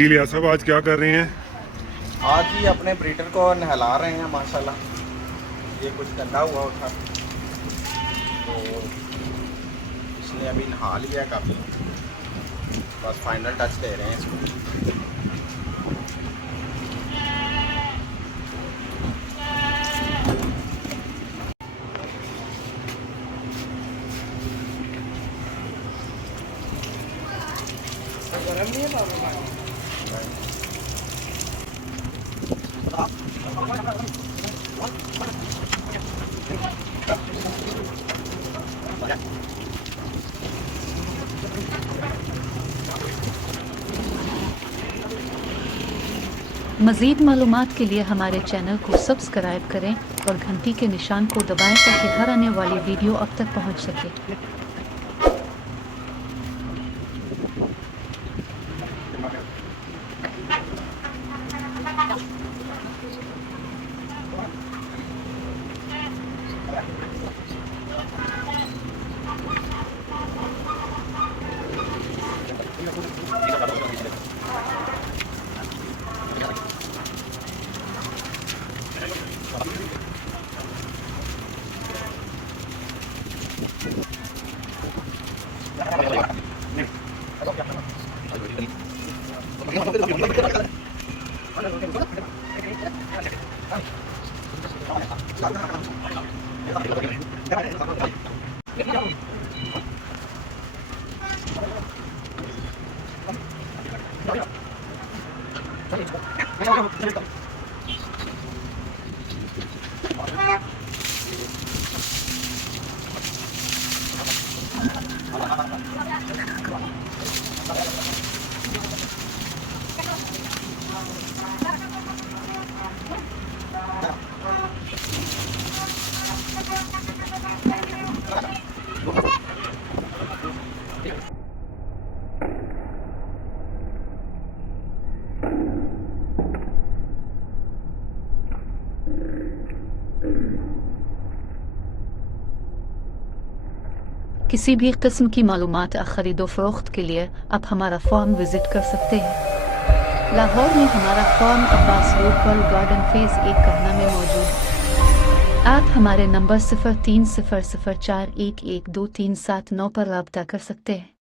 जी लिया साहब, आज क्या कर रहे हैं? आज ही अपने ब्रीडर को नहला रहे हैं माशाल्लाह। ये कुछ गंदा हुआ था तो इसने अभी नहा लिया काफ़ी। बस फाइनल टच दे रहे हैं इसको। गर्म नहीं है बाबू? मज़ीद मालूमात के लिए हमारे चैनल को सब्सक्राइब करें और घंटी के निशान को दबाएं ताकि हर आने वाली वीडियो अब तक पहुंच सके। किसी भी किस्म की मालूमात खरीदो फरोख्त के लिए आप हमारा फॉर्म विजिट कर सकते हैं। लाहौर में हमारा फॉर्म अब्बास रोड पर गार्डन फेज 1 कहना में मौजूद है। आप हमारे नंबर 0300411237 9 पर रब्ता कर सकते हैं।